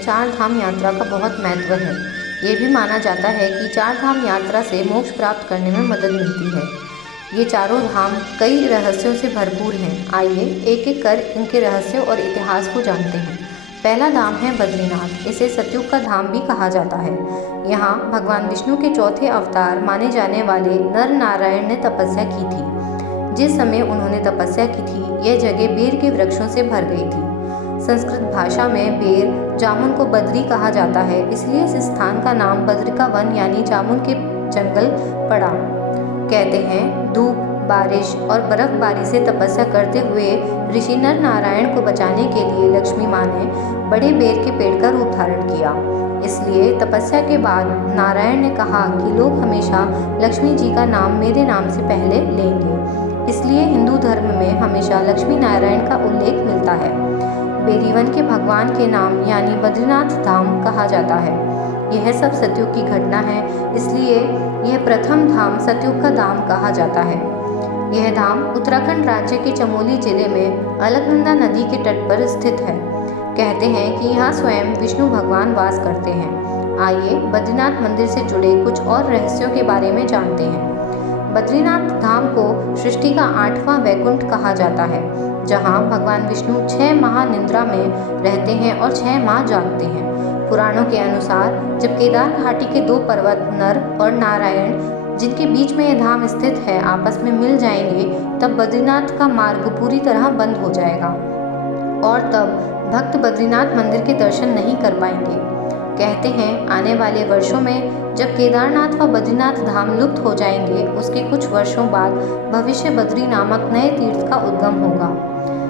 चार धाम यात्रा का बहुत महत्व है। ये भी माना जाता है कि चार धाम यात्रा से मोक्ष प्राप्त करने में मदद मिलती है। ये चारों धाम कई रहस्यों से भरपूर हैं। आइए एक एक कर इनके रहस्यों और इतिहास को जानते हैं। पहला धाम है बद्रीनाथ। इसे सतयुग का धाम भी कहा जाता है। यहाँ भगवान विष्णु के चौथे अवतार माने जाने वाले नर नारायण ने तपस्या की थी। जिस समय उन्होंने तपस्या की थी, यह जगह बेर के वृक्षों से भर गई थी। संस्कृत भाषा में बेर जामुन को बद्री कहा जाता है, इसलिए इस स्थान का नाम बद्रिका वन यानी जामुन के जंगल पड़ा। कहते हैं धूप, बारिश और बर्फबारी से तपस्या करते हुए ऋषि नर नारायण को बचाने के लिए लक्ष्मी माँ ने बड़े बेर के पेड़ का रूप धारण किया। इसलिए तपस्या के बाद नारायण ने कहा कि लोग हमेशा लक्ष्मी जी का नाम मेरे नाम से पहले लेंगे। इसलिए हिंदू धर्म में हमेशा लक्ष्मी नारायण का उल्लेख मिलता है। बेरीवन के भगवान के नाम यानी बद्रीनाथ धाम कहा जाता है। यह सब सतयुग की घटना है, इसलिए यह प्रथम धाम सतयुग का धाम कहा जाता है। यह धाम उत्तराखंड राज्य के चमोली जिले में अलकनंदा नदी के तट पर स्थित है। कहते हैं कि यहाँ स्वयं विष्णु भगवान वास करते हैं। आइए बद्रीनाथ मंदिर से जुड़े कुछ और रहस्यों के बारे में जानते हैं। बद्रीनाथ धाम को सृष्टि का 8वां वैकुंठ कहा जाता है, जहाँ भगवान विष्णु 6 माह निद्रा में रहते हैं और 6 माह जागते हैं। पुराणों के अनुसार जब केदार घाटी के 2 पर्वत नर और नारायण जिनके बीच में यह धाम स्थित है आपस में मिल जाएंगे, तब बद्रीनाथ का मार्ग पूरी तरह बंद हो जाएगा और तब भक्त बद्रीनाथ मंदिर के दर्शन नहीं कर पाएंगे। कहते हैं आने वाले वर्षों में जब केदारनाथ व बद्रीनाथ धाम लुप्त हो जाएंगे, उसके कुछ वर्षों बाद भविष्य बद्री नामक नए तीर्थ का उद्गम होगा।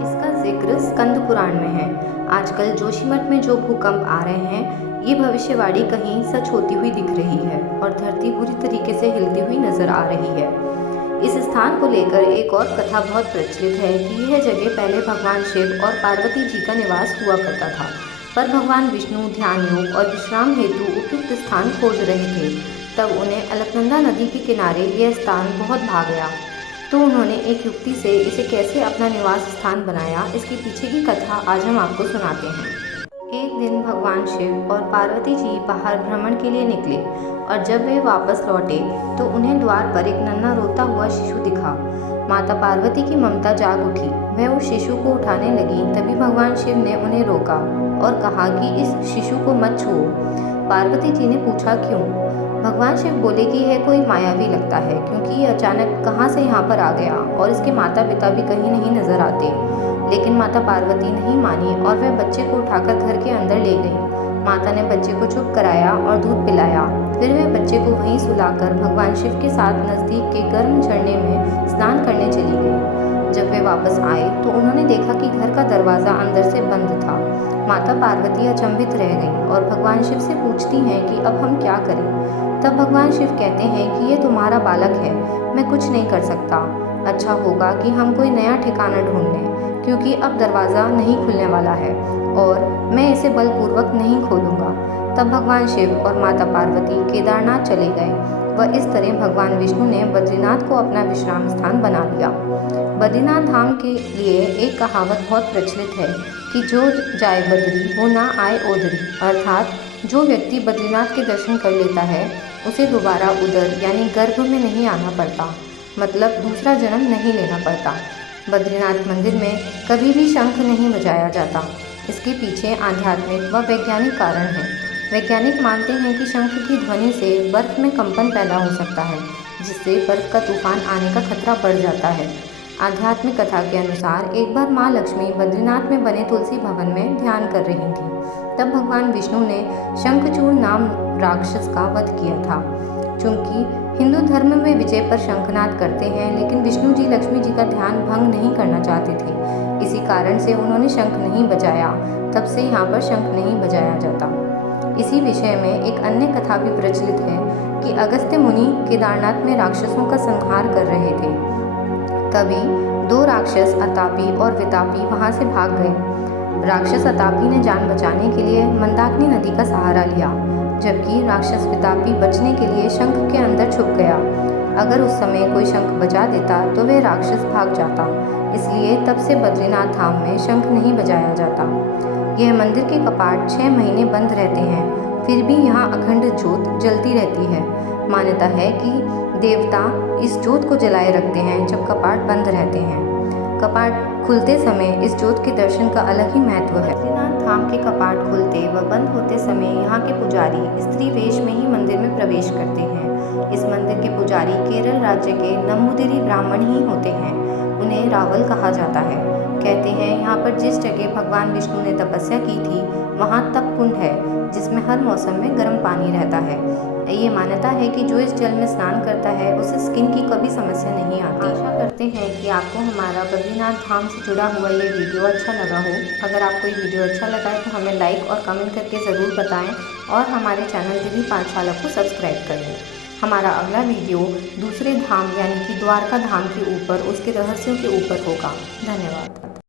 इसका जिक्र स्कंद पुराण में है। आजकल जोशीमठ में जो भूकंप आ रहे हैं, ये भविष्यवाणी कहीं सच होती हुई दिख रही है और धरती पूरी तरीके से हिलती हुई नजर आ रही है। इस स्थान को लेकर एक और कथा बहुत प्रचलित है कि यह जगह पहले भगवान शिव और पार्वती जी का निवास हुआ करता था, पर भगवान विष्णु ध्यान योग और विश्राम हेतु उपयुक्त स्थान खोज रहे थे। तब उन्हें अलकनंदा नदी के किनारे यह स्थान बहुत भा गया, तो उन्होंने एक युक्ति से इसे कैसे अपना निवास स्थान बनाया, इसके पीछे की कथा आज हम आपको सुनाते हैं। एक दिन भगवान शिव और पार्वती जी बाहर भ्रमण के लिए निकले और जब वे वापस लौटे तो उन्हें द्वार पर एक नन्हा रोता हुआ शिशु दिखा। माता पार्वती की ममता जाग उठी। वह उस शिशु को उठाने लगी, तभी भगवान शिव ने उन्हें रोका और कहा कि इस शिशु को मत छुओ। पार्वती जी ने पूछा क्यों? भगवान शिव बोले कि यह कोई मायावी लगता है, क्योंकि ये अचानक कहाँ से यहाँ पर आ गया और इसके माता पिता भी कहीं नहीं नजर आते। लेकिन माता पार्वती नहीं मानी और वह बच्चे को उठाकर घर के अंदर ले गई। माता ने बच्चे को चुप कराया और दूध पिलाया। फिर वह बच्चे को वहीं सुलाकर भगवान शिव के साथ नज़दीक के गर्म झरने में स्नान करने चली गई। जब वे वापस आए तो उन्होंने देखा कि घर का दरवाज़ा अंदर से बंद था। माता पार्वती अचंभित रह गईं और भगवान शिव से पूछती हैं कि अब हम क्या करें। तब भगवान शिव कहते हैं कि यह तुम्हारा बालक है, मैं कुछ नहीं कर सकता। अच्छा होगा कि हम कोई नया ठिकाना ढूंढ लें, क्योंकि अब दरवाज़ा नहीं खुलने वाला है और मैं इसे बलपूर्वक नहीं खोलूँगा। तब भगवान शिव और माता पार्वती केदारनाथ चले गए व इस तरह भगवान विष्णु ने बद्रीनाथ को अपना विश्राम स्थान बना लिया। बद्रीनाथ धाम के लिए एक कहावत बहुत प्रचलित है कि जो जाए बद्री वो ना आए ओदरी, अर्थात जो व्यक्ति बद्रीनाथ के दर्शन कर लेता है उसे दोबारा उदर यानी गर्भ में नहीं आना पड़ता, मतलब दूसरा जन्म नहीं लेना पड़ता। बद्रीनाथ मंदिर में कभी भी शंख नहीं बजाया जाता। इसके पीछे आध्यात्मिक व वैज्ञानिक कारण है। वैज्ञानिक मानते हैं कि शंख की ध्वनि से बर्फ में कंपन पैदा हो सकता है, जिससे बर्फ का तूफान आने का खतरा बढ़ जाता है। आध्यात्मिक कथा के अनुसार एक बार माँ लक्ष्मी बद्रीनाथ में बने तुलसी भवन में ध्यान कर रही थी। तब भगवान विष्णु ने शंखचूड़ नाम राक्षस का वध किया था। चूँकि हिंदू धर्म में विजय पर शंखनाद करते हैं, लेकिन विष्णु जी लक्ष्मी जी का ध्यान भंग नहीं करना चाहते थे। इसी कारण से उन्होंने शंख नहीं बजाया। तब से यहाँ पर शंख नहीं बजाया जाता। इसी विषय में एक अन्य कथा भी प्रचलित है कि अगस्त्य मुनि केदारनाथ में राक्षसों का संहार कर रहे थे। तभी 2 राक्षस अतापी और वितापी वहाँ से भाग गए। राक्षस अतापी ने जान बचाने के लिए मंदाकिनी नदी का सहारा लिया, जबकि राक्षस वितापी बचने के लिए शंख के अंदर छुप गया। अगर उस समय कोई शंख बजा देता तो वह राक्षस भाग जाता। इसलिए तब से बद्रीनाथ धाम में शंख नहीं बजाया जाता। यह मंदिर के कपाट 6 महीने बंद रहते हैं, फिर भी यहाँ अखंड ज्योत जलती रहती है। मान्यता है कि देवता इस ज्योत को जलाए रखते हैं जब कपाट बंद रहते हैं। कपाट खुलते समय इस ज्योत के दर्शन का अलग ही महत्व है। बद्रीनाथ धाम के कपाट खुलते व बंद होते समय यहाँ के पुजारी स्त्री वेश में ही मंदिर में प्रवेश करते हैं। इस मंदिर के पुजारी केरल राज्य के नंबूदिरी ब्राह्मण ही होते हैं। उन्हें रावल कहा जाता है। कहते हैं यहाँ पर जिस जगह भगवान विष्णु ने तपस्या की थी वहाँ तप कुंड है, जिसमें हर मौसम में गर्म पानी रहता है। ये मान्यता है कि जो इस जल में स्नान करता है उसे स्किन की कभी समस्या नहीं आती। आशा करते हैं कि आपको हमारा बद्रीनाथ धाम से जुड़ा हुआ ये वीडियो अच्छा लगा हो। अगर आपको ये वीडियो अच्छा लगा है तो हमें लाइक और कमेंट करके ज़रूर बताएं और हमारे चैनल दिव्य पाठशाला को सब्सक्राइब कर लें। हमारा अगला वीडियो दूसरे धाम यानी कि द्वारका धाम के ऊपर, उसके रहस्यों के ऊपर होगा। धन्यवाद।